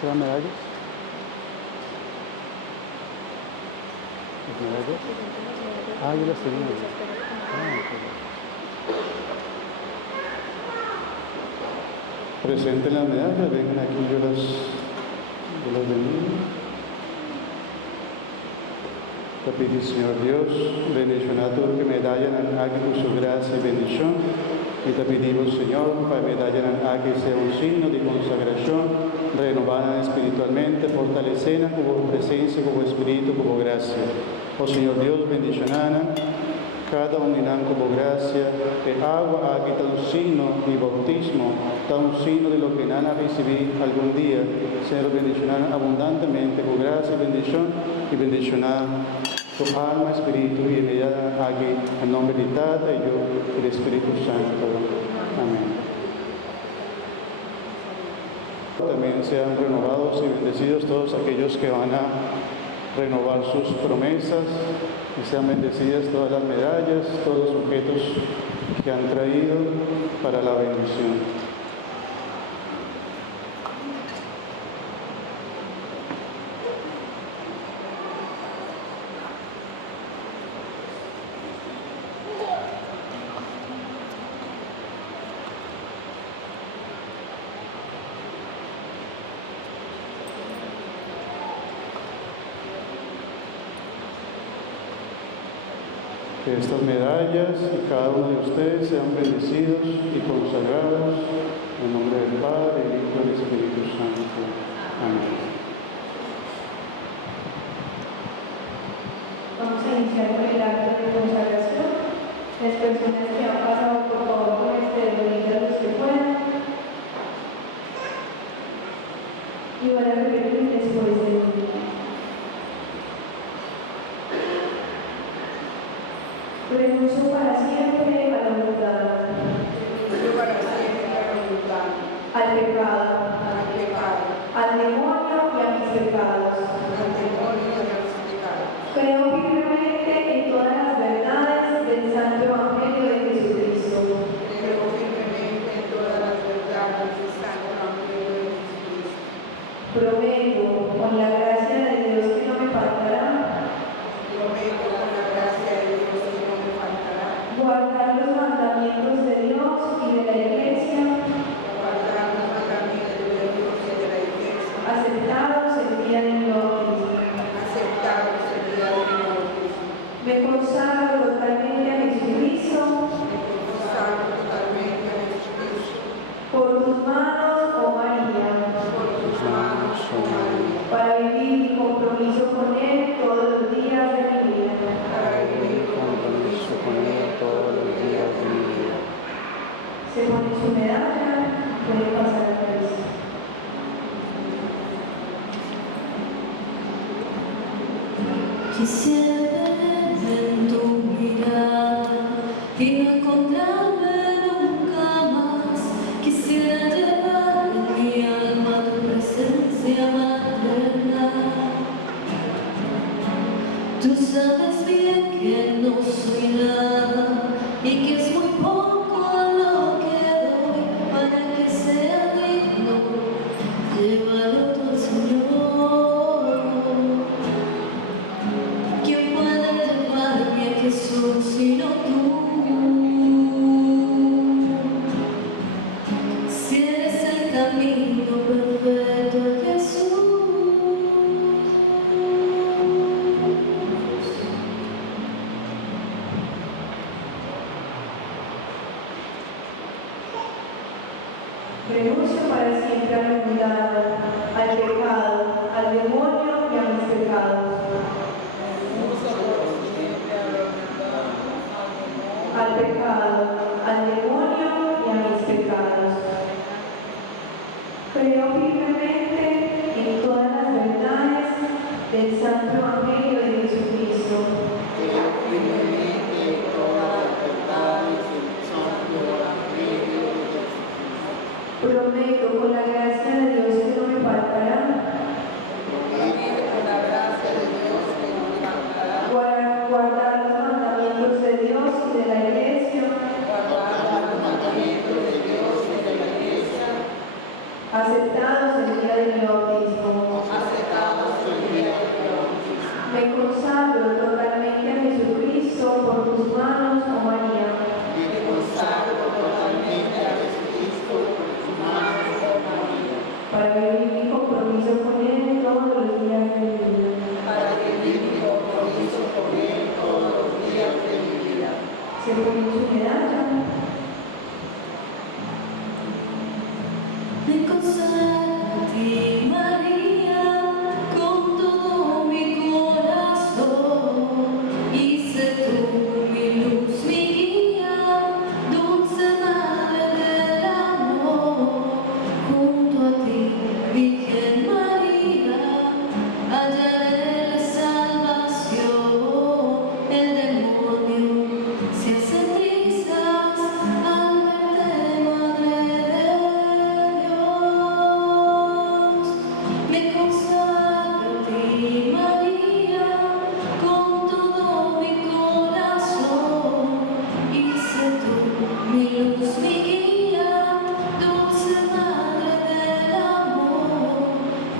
serán medallas? ¿Las medallas? Ah, yo las tenía. Presenten las medallas, vengan aquí, yo las bendigo. Te pido, Señor Dios, bendición a todos que me medallan aquí con su gracia y bendición. Y te pedimos, Señor, para que medallan aquí sea un signo de consagración, renovada espiritualmente, fortalecida como presencia, como espíritu, como gracia. Oh Señor Dios, bendición cada unidad como gracia, que agua aquí está un signo de bautismo, está un signo de lo que nada recibir algún día, Señor, bendicionar abundantemente con gracia y bendicionar tu alma, espíritu y vida aquí, en nombre de Padre, Hijo y del Espíritu Santo. Amén. También sean renovados y bendecidos todos aquellos que van a renovar sus promesas, y sean bendecidas todas las medallas, todos los objetos que han traído para la bendición. Que estas medallas y cada uno de ustedes sean bendecidos y consagrados en nombre del Padre, del Hijo y del Espíritu Santo. Amén. Vamos a iniciar con el acto de consagración. Las personas que han pasado por favor con este de los que puedan. Y van a repetir después de mí. Renuncio para siempre a la maldad, al pecado, al demonio y a mis pecados. Creo firmemente en todas las verdades del Santo Evangelio de Jesucristo. Prometo, con la gracia de Dios que no me faltará, guardar los mandamientos de Dios y de la Iglesia, aceptados el día de mi bautismo. Me consagro totalmente a Jesucristo, por tus manos, oh María, para vivir mi compromiso con Él todos los días de mi vida. Se pone su medalla, puede pasar a la vista. Quisiera ver en tu mirada y no encontrarme nunca más. Quisiera llevar en mi alma tu presencia maternal. Tú sabes bien que no soy nada y que es muy poco lo que doy para que sea digno llevarlo todo al Señor. ¿Quién puede llevarme a Jesús sino tú? Si eres el camino perfecto a Jesús. Renuncio para siempre a la maldad, al pecado, al demonio y a mis pecados. Al pecado, al demonio y a mis pecados. Creo firmemente en todas las verdades del Santo Evangelio de Jesucristo. Prometo con la gracia de Dios que no me faltará guardar los mandamientos de Dios y de la Iglesia, aceptados el día de mi bautismo. consagro a ti, María, con todo mi corazón, y sé tú mi luz, mi guía, dulce madre del amor. Junto a ti, Virgen María, hallaré la salvación. El demonio se hace trizas al verte, Madre de Dios. Me consagro a ti, María, con todo mi corazón, y sé tú mi luz, mi guía, dulce Madre del amor.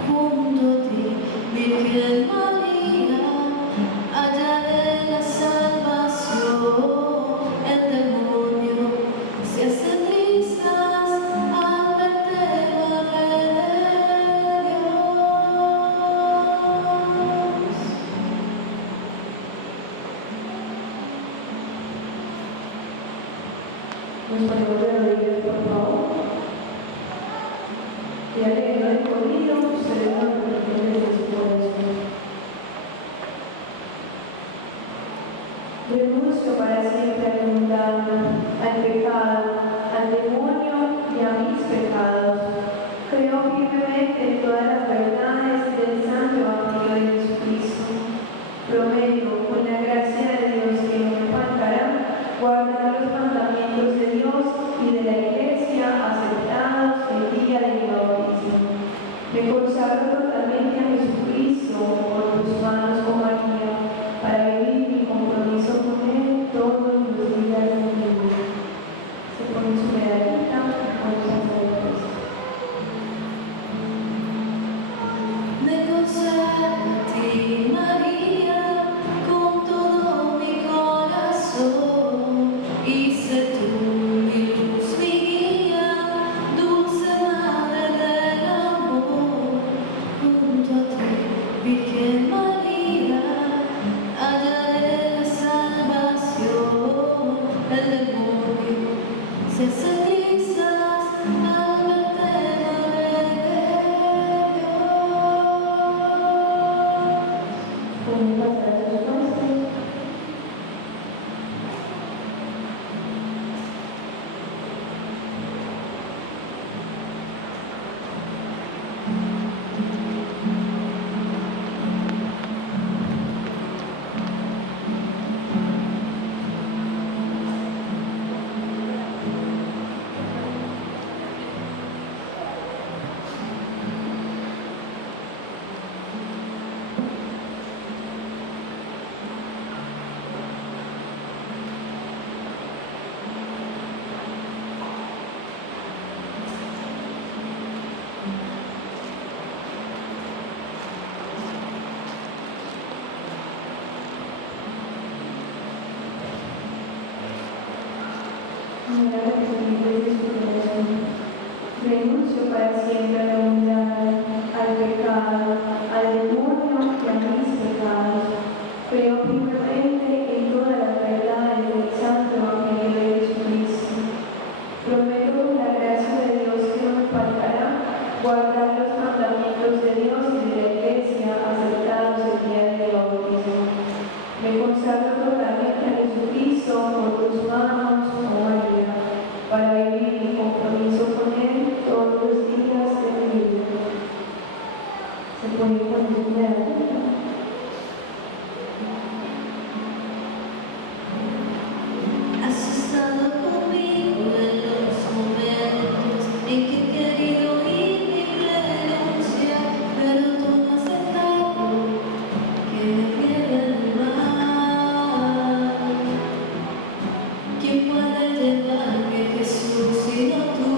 Junto a ti, Virgen María, hallaré la salvación. El demonio se hace trizas al verte, Madre de Dios. Nos ponemos de rodillas, por favor. Y al que no he podido, ustedes no lo entienden de su corazón. Renuncio para siempre al mundano, al pecado, al demonio y a mis pecados. Creo firmemente en todas las verdades del Santo Evangelio de Jesucristo. Prometo, con la gracia de Dios que no me faltará, guardar los mandamientos de Dios y de la Iglesia aceptados el día de mi bautismo. Me consagro totalmente a Jesucristo por tus manos, oh María, para vivir mi compromiso con Él todos los días de mi vida. Se pone su medallita con los sacerdotes. Me consagro a ti, María, con todo mi corazón, y sé tú mi luz, mi guía, dulce Madre del amor. Junto a ti, Virgen María, hallaré la salvación. El demonio se hace trizas al verte, Madre de Dios. Pueden pasar a sus puestos. Señora, recibid de su corazón. Renuncio para siempre a la humildad, al pecado, al demonio y a mis pecados. Creo firmemente en todas las verdades del Santo Evangelio de Jesucristo. Prometo con la gracia de Dios que no me faltará guardar los mandamientos de Dios y de la Iglesia aceptados el día de mi bautismo. Me consagro totalmente a Jesucristo por tus manos, oh María, para vivir mi compromiso con Él todos los días de mi vida. Se puede poner Has estado conmigo en los momentos en que he querido ir y renunciar, pero tú no has dejado que me pierda el mal. ¿Quién puede llevarme, Jesús, sino tú?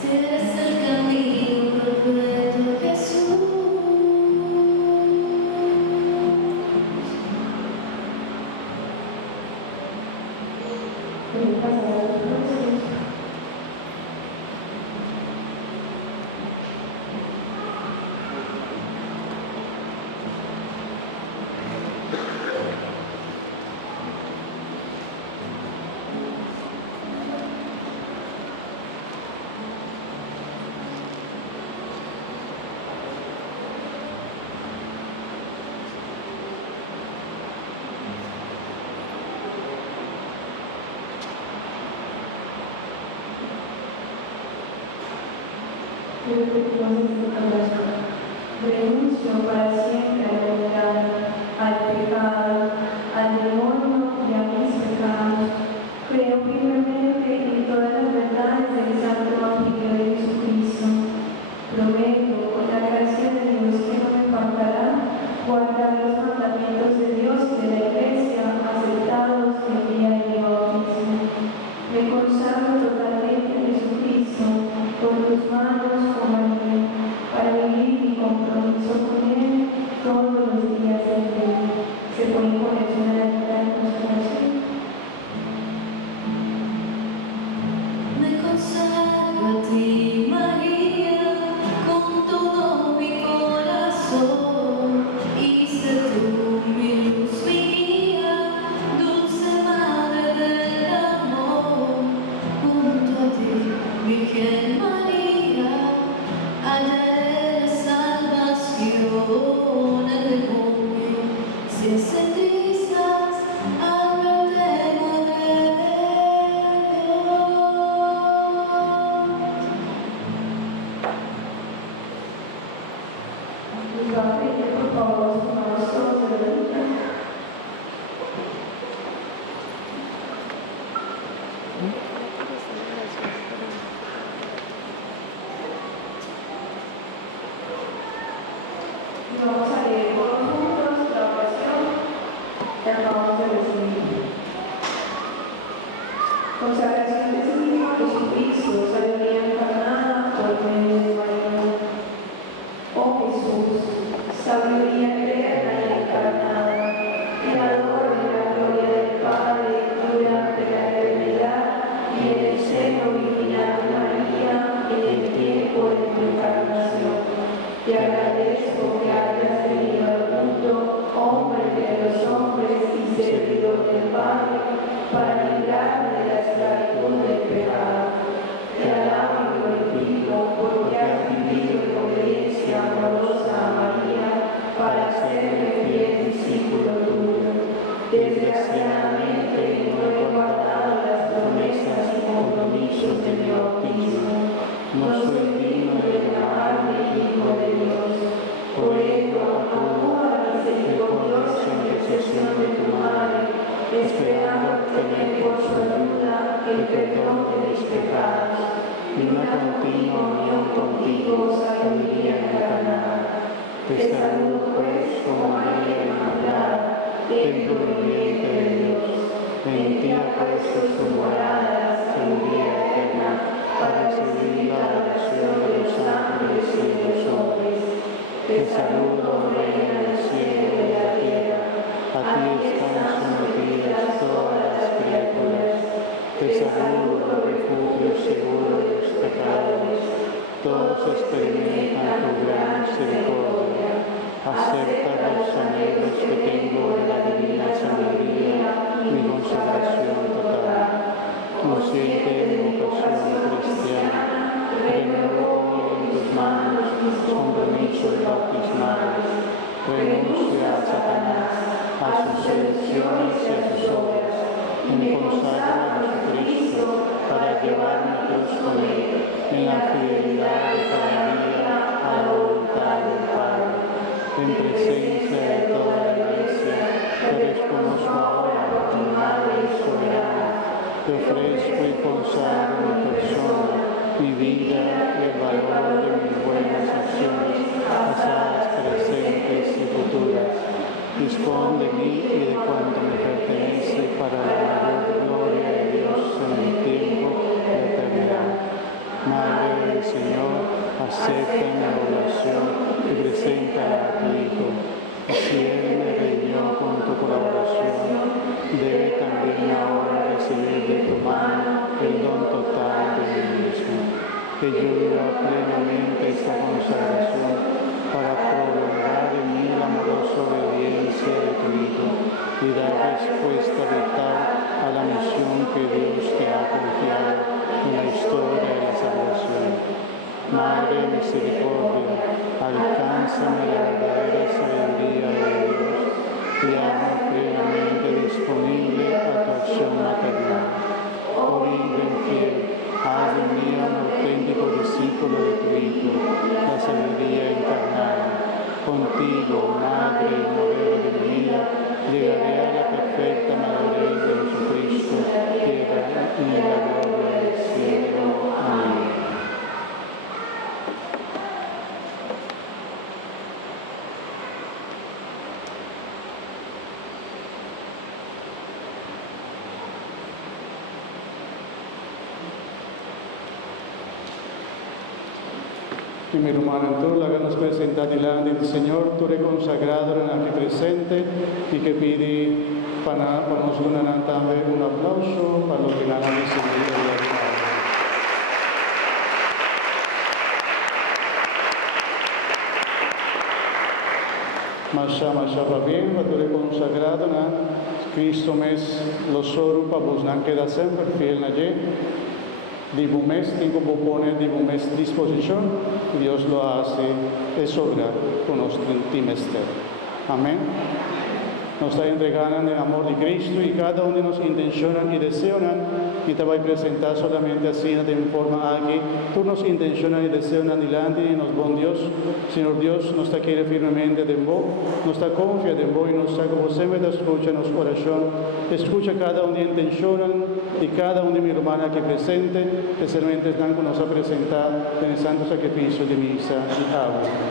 Si eres el camino perfecto, Jesús. pueden pasar a sus puestos. Renuncio para siempre a la maldad, al pecado, al demonio y a mis pecados. Creo firmemente en todas las verdades del Santo Evangelio de Jesucristo. Prometo, con la gracia de Dios que no me faltará, guardar los mandamientos de Dios y de la Iglesia, aceptados el día de mi bautismo. Me consagro totalmente a Jesucristo, por tus manos, oh María, para vivir mi compromiso con Él todos los días de mi vida. Se puede poner una letra de consagración. Me consagro a ti, María, con todo mi corazón, y sé tú mi luz, mi guía, dulce madre del amor. Junto a ti, Virgen María, hallaré salvación. El demonio se sentirá al verte, Madre de Dios. Nos va a pedir, por favor, los hermanos todos de rodillas. Y vamos a leer todos juntos la oración que acabamos de recibir. Consagración de sí mismo a Jesucristo, sabiduría encarnada por medio de María. Oh Jesús, sabiduría eterna y encarnada, creador de la gloria del Padre durante la eternidad y en el seno virginal de María en el tiempo de tu encarnación. Te agradezco que hayas venido al mundo, hombre de los hombres y servidor del Padre, para librarme de la esclavitud del pecado. Te alabo y glorifico porque has vivido en obediencia amorosa a María para serme fiel discípulo tuyo. Desgraciadamente no he guardado las promesas y compromisos de mi bautismo. No soy digno de llamarme hijo de Dios. Por ello, acudo a la misericordiosa intercesión de tu Madre, esperando obtener por su ayuda el perdón de mis pecados y una continua unión contigo, sabiduría encarnada. Te saludo pues, oh María Inmaculada, templo viviente de Dios. En ti ha puesto su morada la sabiduría eterna, para recibir la oración de los ángeles y de los hombres. Te saludo, Reina del cielo y de la tierra. A ti están sometidas todas las criaturas. Te saludo, refugio seguro de los pecadores. Todos experimentan tu gran misericordia. Acepta los anhelos que tengo de la divina sabiduría, mi consagración total. Consciente de mi vocación cristiana, renuevo hoy en tus manos mis compromisos bautismales. Renuncio a Satanás, a sus seducciones y a sus obras, y me consagro a Jesucristo para llevar mi cruz con él, en la fidelidad de cada día a la voluntad del Padre. En presencia de toda la Iglesia, te reconozco ahora por mi Madre soberana. Te ofrezco y consagro mi persona, mi vida y el valor de mis buenas acciones, pasadas, presentes y futuras. Dispón de mí y de cuanto me pertenece para la mayor gloria de Dios en el tiempo de eternidad. Madre del Señor, acepta mi oración y preséntala a tu Hijo. Si Él me redimió con tu colaboración, debe también ahora recibir de tu mano el don total de mí mismo. Que yo viva plenamente esta consagración para prolongar en mí la amorosa obediencia de tu Hijo y dar respuesta vital a la misión que Dios te ha confiado en la historia de la salvación. Madre de misericordia, alcánzame la verdadera sabiduría de Dios y hazme plenamente disponible a tu acción maternal. Oh Virgen fiel, haz de mí un auténtico discípulo de tu Hijo Y mi hermana Antul, háganos presentar delante del Señor, tú eres consagrado aquí presente y que pide para nos donar también un aplauso para los que van a recibir el altar. Masha bien, tú eres consagrado, Cristo mes los oros para vos no queda siempre fiel allí. Digo mes, tengo que poner digo mes disposición, Dios lo hace de sobra con nuestro trimestre. Amén. Nos está entregando el amor de Cristo y cada uno nos intencionan y desean y te voy a presentar solamente así de forma aquí. Tú nos intencionas y desean adelante y nos bon Dios. Señor Dios, nos está quiere firmemente de vos, nos está confía de vos y nos está como siempre te escucha en nuestro corazón. Escucha cada uno intencionan y cada uno de mi hermana aquí presente, especialmente están con nos a presentar en el santo sacrificio de misa y agua.